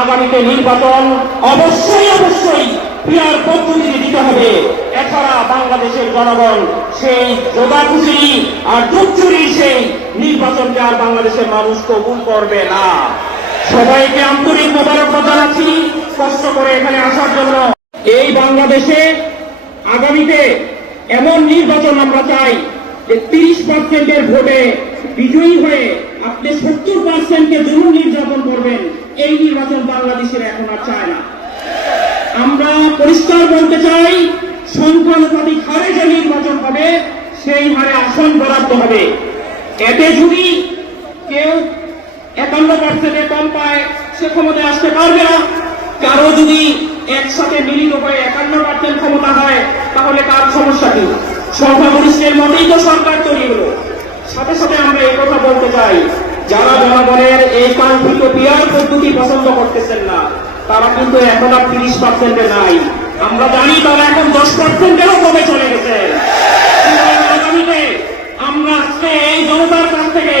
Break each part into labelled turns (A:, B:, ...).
A: আগামীতে নির্বাচন অবশ্যই অবশ্যই পিয়ার পদ্ধতিতে দিতে হবে। এছাড়া বাংলাদেশের জনগণ সেই যোগাখুশি আর দুচ্চুরি সেই নির্বাচনকে আর বাংলাদেশের মানুষ কবুল করবে না। সবাইকে আন্তরিক মোবারকবাদ জানাচ্ছি, কষ্ট করে এখানে আসার জন্য। এই বাংলাদেশে আগামীতে এমন নির্বাচন আমরা চাই যে তিরিশ পার্সেন্টের ভোটে বিজয়ী হয়ে আপনি সত্তর পার্সেন্টকে জরুর নির্যাতন করবেন, এই নির্বাচন বাংলাদেশের এখন আর চায় না। আমরা পরিষ্কার বলতে চাই সংখ্যানুপাতিক হারে যে নির্বাচন হবে, সেই হারে আসন বরাদ্দ হবে। এতে যদি কেউ একান্ন পার্সেন্টে কম পায়, সে ক্ষমতায় আসতে পারবে না। কারও যদি একসাথে মিলিত হয়ে একান্ন পার্সেন্ট ক্ষমতা হয়, তাহলে তার সমস্যা কি? সংখ্যাগরিষ্ঠের মতেই তো সরকার তৈরি হলো। সাথে সাথে আমরা এই কথা বলতে চাই, যারা জনগণের এই কাঙ্ক্ষিত পিয়ার পদ্ধতি পছন্দ করতেছেন না, তারা কিন্তু এখন আর তিরিশ পার্সেন্টে নাই। আমরা জানি তারা এখন দশ পার্সেন্টেরও কমে চলে গেছে। আমরা আজকে এই জনতার কাছ থেকে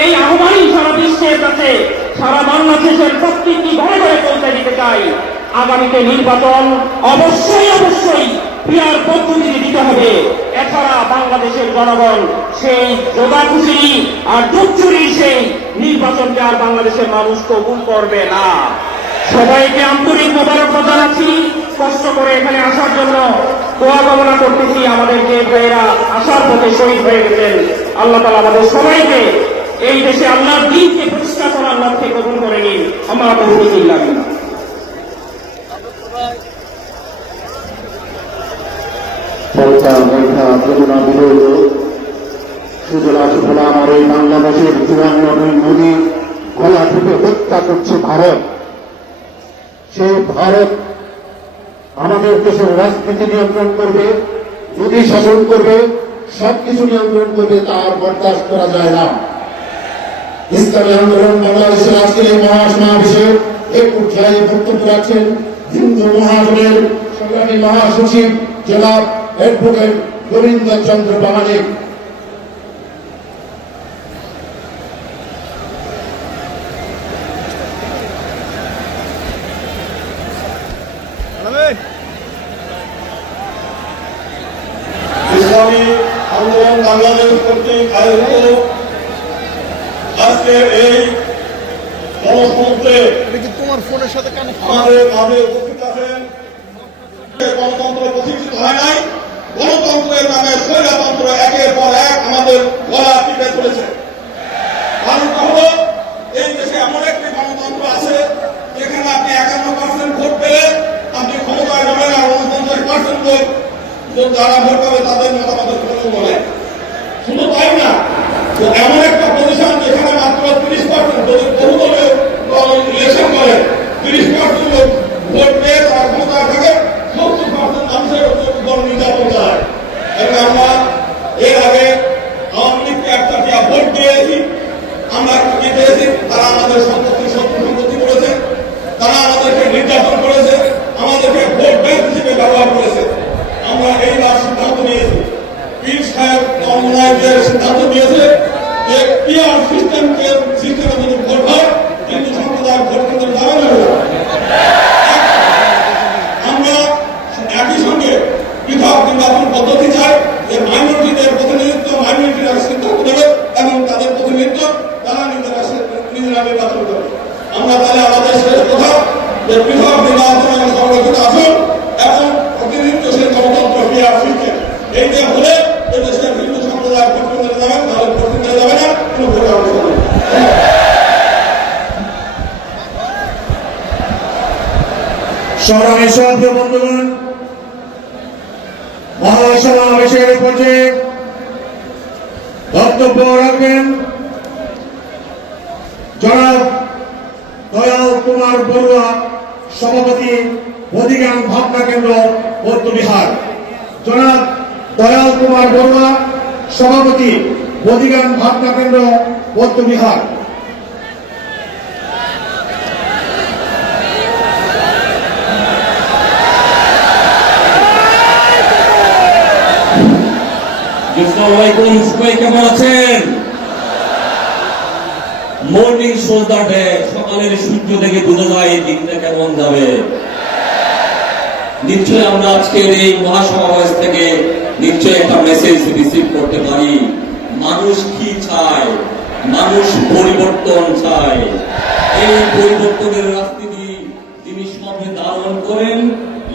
A: এই আহ্বানই সারা বিশ্বের কাছে, সারা বাংলাদেশের প্রত্যেকটি ঘরে ঘরে পৌঁছে দিতে চাই। আগামীতে নির্বাচন অবশ্যই অবশ্যই পিয়ার পদ্ধতি দিতে হবে। এছাড়া বাংলাদেশের জনগণ সেই যোগাখুশি আর দুচ্চুরি সেই নির্বাচনকে আর বাংলাদেশের মানুষ কবুল করবে না সবাইকে আন্তরিক মোবারকবাদ জানাচ্ছি কষ্ট করে এখানে আসার জন্য দোয়া কামনা করতেছি আমাদের যে ভাইয়েরা আসার পথে শহীদ হয়ে গেছেন আল্লাহ তালা আমাদের সবাইকে এই দেশে আল্লাহর দিনকে প্রতিষ্ঠা করার লক্ষ্যে কবুল করে নিন আমার বহু লাগে না
B: সরকার বৈঠা করুণা বিরোধ সুজলা সুফলা আমার এই বাংলাদেশের চুয়ান্ন নদী গলা থেকে হত্যা করছে ভারত। সেই ভারত আমাদের দেশের রাজনীতি নিয়ন্ত্রণ করবে, নদী শাসন করবে, সবকিছু নিয়ন্ত্রণ করবে, তার বরদাস্ত করা যায় না। ইসলামী আন্দোলন বাংলাদেশের আজকের এই মহাসমাবেশে একটু খেয়ালি বক্তব্য রাখছেন হিন্দু মহাজনের সংগ্রামী মহাসচিব জনাব অ্যাডভোকেট গোবিন্দ চন্দ্র প্রামাণিক
C: ইসলামী আন্দোলন বাংলাদেশ কর্তৃক আয়োজিত আজকে এই গণতন্ত্রে
D: তোমার ফোনের সাথে
C: আমাদের মাঝে উপস্থিত আছেন গণতন্ত্র প্রতিষ্ঠিত হয় নাই গণতন্ত্রের নামে স্বৈরতন্ত্র একের পর এক আমাদের গলা টিপে চলেছে। কারণটা হলো এই দেশে এমন একটি গণতন্ত্র আছে যেখানে আপনি একান্ন পার্সেন্ট ভোট পেলে আপনি ক্ষমতায় যাবেন আর উনপঞ্চাশ পার্সেন্ট লোক যারা ভোট পাবে তাদের মতামতের কথা বলে শুধু তাই না এমন একটা পজিশন যেখানে মাত্র তিরিশ পার্সেন্ট যদি বহু দলীয় ইলেকশন করে তিরিশ পার্সেন্ট লোক ভোট পেয়ে তারা ক্ষমতায় থাকে সত্তর পার্সেন্ট মানুষের উপর নির্যাতন চালায় এবং আমরা এর আগে আওয়ামী লীগকে একটা টিয়া ভোট দিয়েছি আমরা কি পেয়েছি তারা আমাদের সম্পত্তি শত্রু সম্পত্তি করেছে তারা আমাদেরকে নির্যাতন করেছে আমাদেরকে ভোট ব্যাংক হিসেবে ব্যবহার করেছে আমরা এইবার সিদ্ধান্ত নিয়েছি পীর সাহেব কমলাইটের সিদ্ধান্ত নিয়েছে যে পিআর সিস্টেমকে সিস্টেমে যদি ভোট হয় কিন্তু সম্প্রদায় ভোট কেন্দ্র যাবে না আমরা একই সঙ্গে পৃথক নির্বাচন পদ্ধতি চাই যে মাইনরিটিদের প্রতিনিধিত্ব মাইনরিটিরা সিদ্ধান্ত নেবে এবং তাদের প্রতিনিধিত্ব তারা নিজেরা সে- নিজেরা নির্বাচন করবে আমরা তাহলে আমাদের শেষ কথা যে পৃথক নির্বাচন এবং সংরক্ষিত আসন এবং প্রতিনিধিত্বশীল গণতন্ত্র পিআর সিস্টেম এই যে হলে এদেশের হিন্দু সম্প্রদায় ভোট কেন্দ্রে যাবে তাহলে ভোট কেন্দ্রে যাবে না কোনো ভোটে অংশ নেবে না।
E: সংগ্রামী সভ্য বন্ধুগণ। মহাসমাবেশের পর্যায়ে বক্তব্য রাখবেন। জনাব দয়াল কুমার বড়ুয়া, সভাপতি অধিকান ভাবনা কেন্দ্র বৌদ্ধবিহার জনাব দয়াল কুমার বড়ুয়া, সভাপতি অধিকান ভাবনা কেন্দ্র বৌদ্ধবিহার
F: আসসালামাইকুম সবাই কেমন আছেন? মর্নিং সকাল
G: সকালের সূর্য থেকে বোঝা যায় দিনটা কেমন যাবে। নিশ্চয় আমরা আজকের এই মহাসমাবেশ থেকে নিশ্চয় একটা মেসেজ রিসিভ করতে পারি। মানুষ কি চায়? মানুষ পরিবর্তন চায়। এই পরিবর্তনের রাজনীতি যিনি সবে ধারণ করেন,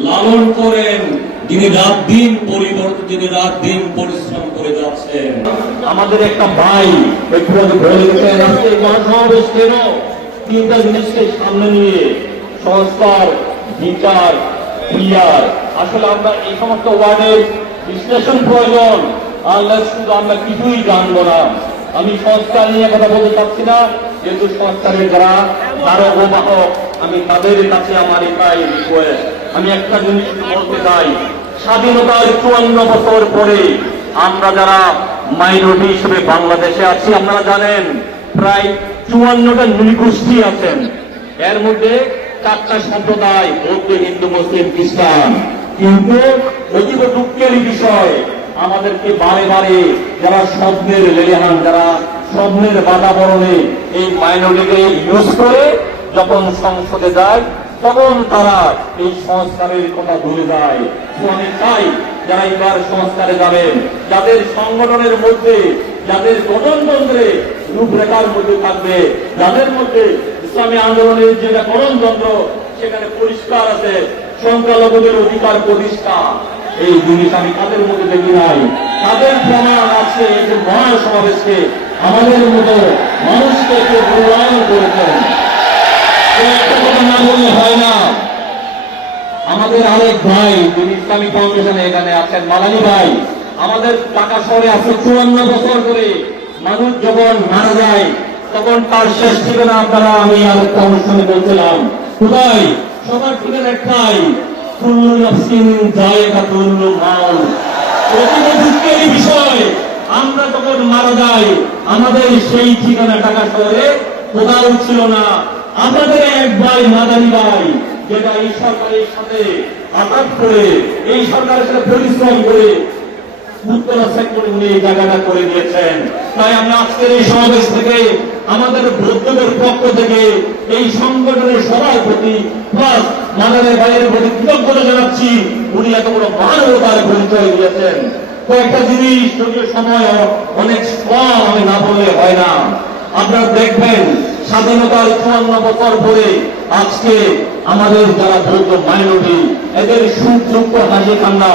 G: লালন করেন যিনি রাত দিন পরিবর্তন যিনি রাত দিন পরিশ্রম করে যাচ্ছেন।
F: আমাদের একটা ভাই একটু বলে আজকে মহাসমাবেশ কেন? তিনটা জিনিসকে সামনে নিয়ে সংস্কার, বিচার, ক্রিয়ার। আসলে আমরা এই সমস্ত ওয়ার্ডের বিশ্লেষণ প্রয়োজন। আল্লাহ শুধু আমরা কিছুই জানব না। আমি সংস্কার নিয়ে কথা বলতে চাচ্ছি না কিন্তু সংস্কারের যারা তারও বাহক আমি তাদের কাছে আমার এটাই রিকোয়েস্ট আমি একটা জিনিস বলতে চাই। স্বাধীনতার চুয়ান্ন বছর পরে আমরা যারা মাইনরিটি হিসেবে বাংলাদেশে আছি, আপনারা জানেন, প্রায় চুয়ান্নটা নৃগোষ্ঠী আছেন। এর মধ্যে চারটা সম্প্রদায়, বৌদ্ধ, হিন্দু, মুসলিম, খ্রিস্টান। কিন্তু অতীব দুঃখের বিষয়, আমাদেরকে বারে বারে যারা স্বপ্নের লেলেহান, যারা স্বপ্নের বাতাবরণে এই মাইনরিটিকে ইউজ করে যখন সংসদে যায় তখন তারা এই সংস্কারের কথা ভুলে যায়। চাই যারা এবার সংস্কারে যাবেন, যাদের সংগঠনের মধ্যে, যাদের গঠনতন্ত্রে রূপরেখার মধ্যে থাকবে, যাদের মধ্যে ইসলামী আন্দোলনের যেটা গঠনতন্ত্র, সেখানে পরিষ্কার আছে, সংখ্যালঘুদের অধিকার প্রতিষ্ঠা। এই জিনিস আমি তাদের মধ্যে দেখি নাই? তাদের প্রমাণ আছে এই যে মহাসমাবেশকে? আমাদের মতো মানুষকে মূল্যায়ন করেছেন। না না। আমাদের আরেক ভাই, যিনি ইসলামিক ফাউন্ডেশনে এখানে আছেন, মালানি ভাই, আমাদের ঢাকা শহরে আছে চুয়ান্ন বছর ধরে মানুষ যখন মারা যায়, তখন তার শেষ ঠিকানা আপনারা আমি আরেকটা অনুষ্ঠানে বলছিলাম। কোথায়? সবার ঠিকানা একটাই আমরা যখন মারা যাই, আমাদের সেই ঠিকানা ঢাকা শহরে কোথাও ছিল না। আমাদের এক ভাই, মাদানি ভাই, যেটা এই সরকারের সাথে আঘাত করে, এই সরকারের সাথে পরিশ্রম করে উত্তরা উনি এই জায়গাটা করে দিয়েছেন। তাই আমরা আজকের এই সমাবেশ থেকে আমাদের পক্ষ থেকে এই সংগঠনের সবার প্রতি ভাইয়ের প্রতি কৃতজ্ঞতা জানাচ্ছি। উনি এত বড় মানবতার পরিচয় দিয়েছেন। কয়েকটা জিনিস যদিও সময় অনেক কম আমি না বললে হয় না। আপনারা দেখবেন স্বাধীনতার চুয়ান্ন বছর পরে আজকে আমাদের যারা বৌদ্ধ মাইনরিটি এদের দুঃখ হাসি কান্না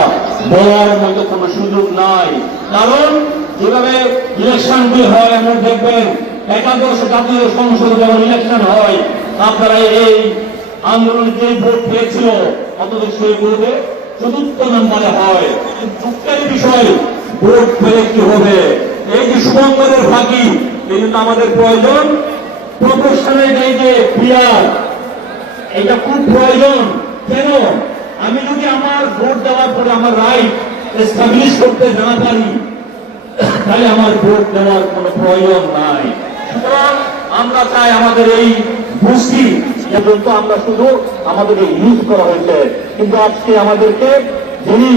F: বলার মতো কোনো সুযোগ নাই। কারণ যেভাবে ইলেকশনগুলি হয় এমন দেখবেন, একাদশ জাতীয় সংসদে যখন ইলেকশন হয়, আপনারা এই আন্দোলন যে ভোট পেয়েছিল, অথচ সেই ভোটে চতুর্থ নম্বরে হয়। দুঃখের বিষয়, ভোট পেলে কি হবে? এই যে সুমঙ্গলের ফাঁকি, এই জন্য আমাদের প্রয়োজন এটা খুব প্রয়োজন। কেন? আমি যদি আমার ভোট দেওয়ার পরে আমার রাইট এস্টাবলিশ করতে না পারি, তাহলে আমার ভোট দেওয়ার প্রয়োজন নাই। সুতরাং আমরা চাই আমাদের এই পর্যন্ত আমরা শুধু ইউজ করা হয়েছে। কিন্তু আজকে আমাদেরকে যিনি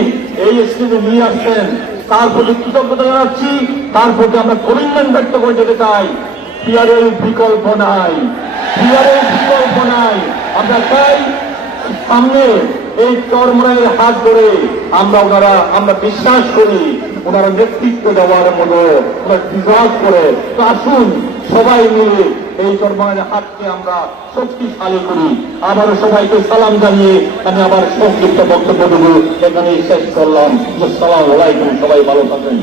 F: এই স্টেজে নিয়ে আসছেন, তার প্রতি কৃতজ্ঞতা জানাচ্ছি। তার প্রতি আমরা কমিটমেন্ট ব্যক্ত করে যেতে চাই। পিয়ারের বিকল্প নাই। পিয়ারের বিকল্প নাই। আমরা চাই সামনে এই চরমরায়ের হাত ধরে আমরা ওনারা, আমরা বিশ্বাস করি ওনারা নেতৃত্ব দেওয়ার মতো ওনারা ডিজার্ভ করে। আসুন সবাই মিলে এই চরমরায়ের হাতকে আমরা শক্তিশালী করি। আবারও সবাইকে সালাম জানিয়ে আমি আবার সংক্ষিপ্ত বক্তব্যটুকু এখানে শেষ করলাম। সালাম আলাইকুম, সবাই ভালো থাকবেন।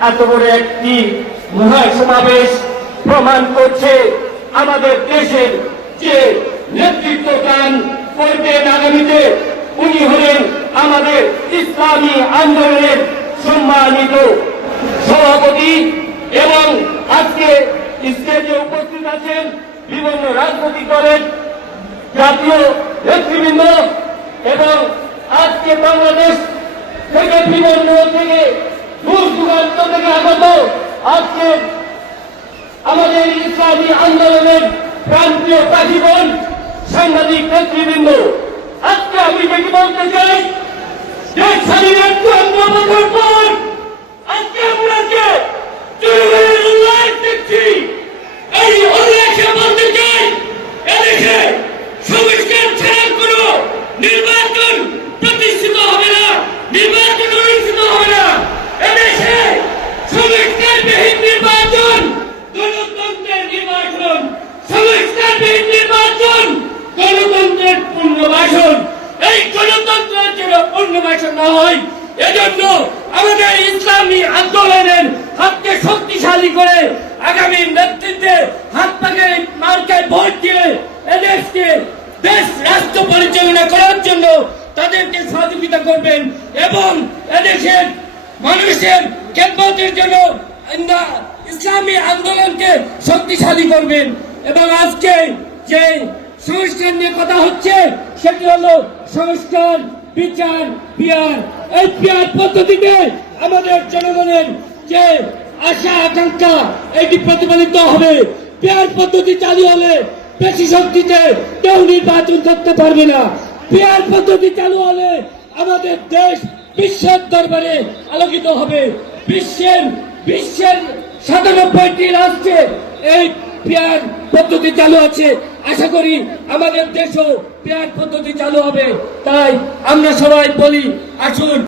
F: এত বড় একটি মহা সমাবেশ প্রমাণ করছে আমাদের দেশের যে নেতৃত্ব দান করবেন আগামীতে, উনি হলেন আমাদের ইসলামী আন্দোলনের সম্মানিত সভাপতি এবং আজকে স্টেজে উপস্থিত আছেন বিভিন্ন রাজনৈতিক দলের জাতীয় নেতৃবৃন্দ এবং আজকে বাংলাদেশ থেকে বিভিন্ন থেকে দূর আমাদের ইসলামী আন্দোলনের প্রান্তীয় প্রাজীবন সাংবাদিক নেতৃবৃন্দ, আজকে আমি যেটি বলতে চাই দেশ স্বাধীনের চুয়ান্ন বছর পর আজকে যে
H: জনগণের উল্লাস দেখছি এই উল্লাসে বলতে চাই এদেশে সংস্কার ছাড়া কোনো নির্বাচন প্রতিষ্ঠিত হবে না নির্বাচন অনুষ্ঠিত হবে না এদেশে সংস্কারবিহীন নির্বাচন গণতন্ত্রের নির্বাচন সংস্কারবিহীন নির্বাচন গণতন্ত্রের পুনর্বাসন এই গণতন্ত্রের যেন পুনর্বাসন না হয় এজন্য আমাদের ইসলামী আন্দোলনের হাতকে শক্তিশালী করে আগামী নেতৃত্বে হাত পাকে মার্কায় ভোট দিয়ে এদেশকে দেশ রাষ্ট্র পরিচালনা করার জন্য তাদেরকে সহযোগিতা করবেন এবং এদেশের মানুষের খেদমতের জন্য ইসলামী আন্দোলনকে শক্তিশালী করবেন। এবং আজকে যে সংস্কার নিয়ে কথা হচ্ছে, সেটি হলো সংস্কার, বিচার পিয়ার এই পিয়ার পদ্ধতিতে আমাদের জনগণের যে আশা, আকাঙ্ক্ষা, এটি প্রতিফলিত হবে। পিয়ার পদ্ধতি চালু হলে বেশি শক্তিতে কেউ নির্বাচন করতে পারবে না। পিয়ার পদ্ধতি চালু হলে আমাদের দেশ বিশ্বের দরবারে আলোকিত হবে। বিশ্বের বিশ্বের সাতানব্বইটি রাষ্ট্রে এই পেয়ার পদ্ধতি চালু আছে। আশা করি আমাদের দেশেও পেয়ার পদ্ধতি চালু হবে। তাই আমরা সবাই বলি, আসুন।